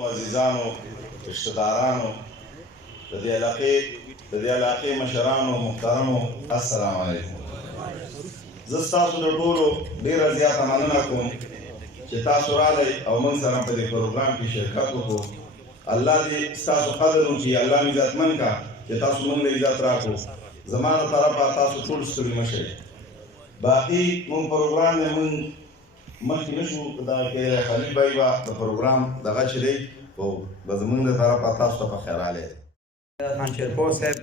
عزیزانو رشتہدارانو د دې علاقې مشرانو محترمو السلام علیکم. زه ستاسو د ټولو ډېره زیاته مننه کوم چې تاسو راغئ او موږ سره په دې پروګرام کې شرکت وکړو. الله دې ستاسو قدر وکړي، الله مې عزتمن کا چې تاسو موږ له عزت راکړو. زما له طرفه تاسو ټول ستړي مه شئ. باقي موږ پروګرام نه موږ مخکې نشو دغه کې خلیل بھائی به د پروګرام دغه چې دی خو به زموږ د طرفه تاسو ته په خیر راغلی خان شیرپو صاحب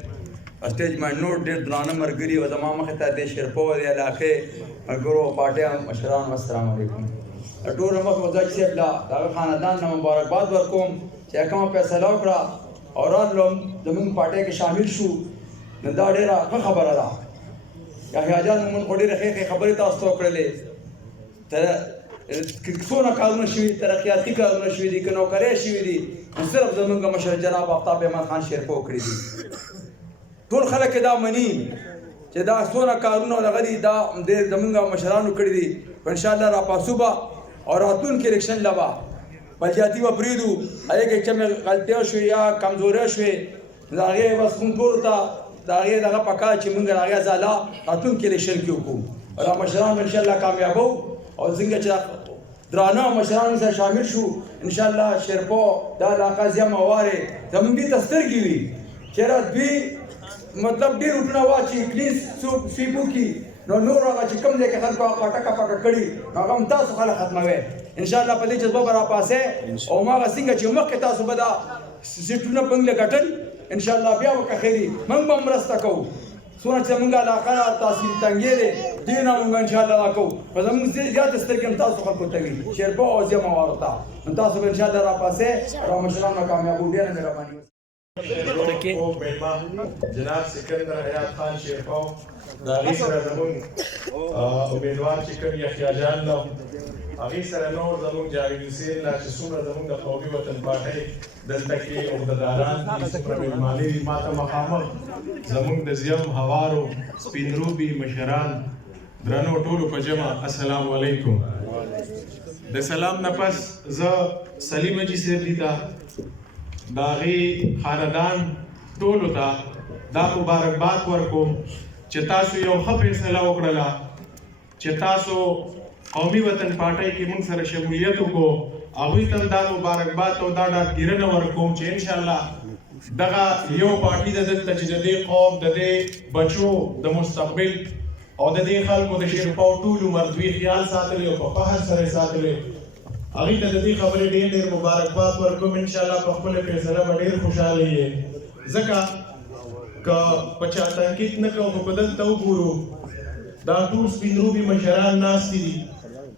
اسټیج باندې نور ډېر درانه ملګري او زما مخې ته د شیرپو د علاقې ملګرو پارټیانو مشرانو السلام علیکم. ټولو مخ مزاج صاحب له دغه خاندان نه مبارکباد ورکوم چې کومه فیصله وکړه او راتلم زموږ پارټۍ کې شامل شو نو دا ډېره ښه خبره ده. یحیی جان موږ خو ډېرې ښې خبرې تاسو ته وکړلې. څونه کارونه شوي ترقیاتي کارونه شوي دي که نوکرۍ شوي دي نو صرف زموږ مشر جناب آفتاب احمد خان شیرپو کړي دي. ټول خلک دا مني چې دا څونه کارونه دغه دي دا ډېر زموږ مشرانو کړي دي. په انشاءالله راپاسو به او راتلونکي الیکشن له به بلجاتي به پرېږدو. هغې کې چې مې غلطۍ شوې یا کمزورۍ شوې د هغې بس موږ ټولو ته د هغې دغه پکار چې موږ د هغې ځاله راتلونکي الیکشن کې وکړو. دا مشران به انشاءالله کامیابو او څنګه چې درانه مشرانو سره شامل شو انشاءالله شیرپو دا علاقه زیمه وارې زموږ دې ته سترګې وي چېرې دوی مطلب ډېر روټونه واچي کلین سویپ وکړي نو نور هغه چې کوم ځای کې خلکو هغه ټکه پکه کړي نو هغه هم تاسو خلک ختموئ انشاءالله. په دې جذبه به راپاسئ او هماغه څنګه چې مخکې تاسو به دا سیټونه بنګله ګټل انشاءالله بیا به که خیري موږ به مرسته کوو. څونه چې زموږ علاقه تاثیر تنګې دی دې نه موږ انشاءالله راکوو. په زموږ زیاتې سترګې هم تاسو خلکو ته وي شیرپو او زیمه وارو ته نو تاسو به انشاءالله راپاسئ او مشرانو کامیابو. ډېره مهرباني جناب سکندر حیات خان شیرپو د هغې سره زموږ امیدوار چې کوم یحیی جان ده هغې سره نور زموږ جاوید حسین لا چې څومره زموږ د قومي وطن پارټۍ دلته کې عهدهداران دي څومره مېلمانې دي ما ته مخامخ زموږ د زیم هوارو سپین روبي مشران درنو ټولو په جمع السلام علیکم. د سلام نه پس زه سلیم حاجي صاحب دي ته د هغې خاندان ټولو ته دا مبارکباد ورکوم چې تاسو یو ښه فیصله وکړله چې تاسو قومي وطن پارټۍ کې موږ سره شمولیت وکړو. هغوی ته دا مبارکباد او دا ډاډګیرنه ورکوم چې انشاءالله دغه یو پارټي ده دلته چې د دې قوم د دې بچو د مستقبل او د دې خلکو د شیرپو ټول عمر دوی خیال ساتلی او په فخر سره یې ساتلی. هغوی ته د دې خبرې ډېر ډېر مبارکباد ورکوم. انشاءالله په خپله فیصله به ډېر خوشحاله یې ځکه که په چا تنقید نه کوو خو په دلته وګورو دا ټول سپین روبي مشران ناستې دي.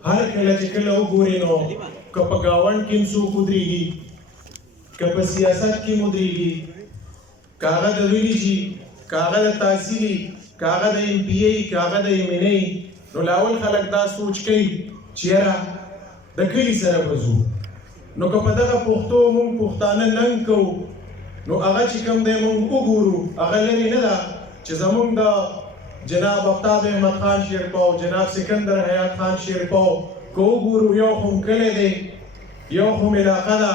هر کله چې کله وګورې نو که په ګاونډ کې هم څوک ودرېږي که په سیاست کې هم ودرېږي که هغه د ریلیجي که هغه د تحصیلي که هغه د ایم پی ای که هغه د ایم این ای نو لاول خلک دا سوچ کوي چې یاره د کلي سره به ځو نو که په دغه پښتو موږ پښتانه ننګ کوو نو هغه چې کوم دی موږ وګورو هغه لرې نه ده چې زموږ د جناب آفتاب احمد خان شیرپو جناب سکندر حیات خان شیرپو که وګورو یو خو کلی دی یو خو علاقه ده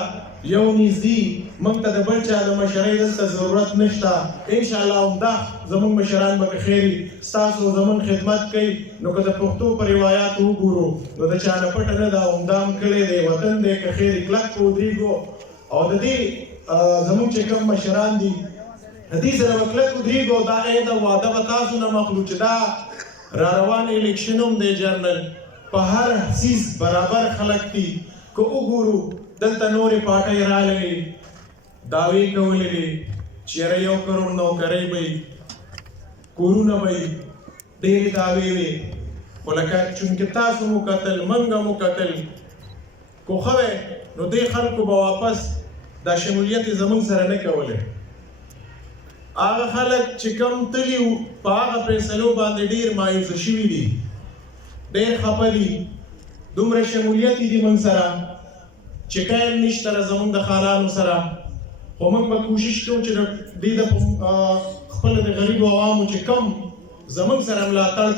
یو نږدې موږ ته د بل چا د مشرۍ دلته ضرورت نشته. انشاءالله همدا زموږ مشران به که خیري ستاسو زموږ خدمت کوي نو که د پښتو په روایاتو وګورو نو د چا نه پټه نه ده همدا هم کلی دی وطن دی که خیري کلک په ودرېږو او د دې زموږ چې کوم مشران دي د دې سره به کلک ودرېږو. دا عید او واده به تاسو نه مخلو چې دا را روان الیکشن هم دی جنرل په هر څیز برابر خلک دي. که وګورو دلته نورې پارټۍ راغلې دعوې کولې دي چې یاره 1 کروڑ نوکرۍ به وي کورونه به وي ډېرې دعوې وې خو لکه چونکې تاسو مو کتل موږ مو کتل کو ښه وی نو دې خلکو به واپس دا شمولیت یې زموږ سره نه کولی. هغه خلک چې کم تلي وو په هغه فیصلو باندې ډېر مایوسه شوي دي ډېر خفه دي. دومره شمولیت دي موږ سره چې ټایم نشته زموږ د خانانو سره خو موږ به کوشش کوو چې د دې د خپله د غریبو عوامو چې کم زموږ سره ملاتړ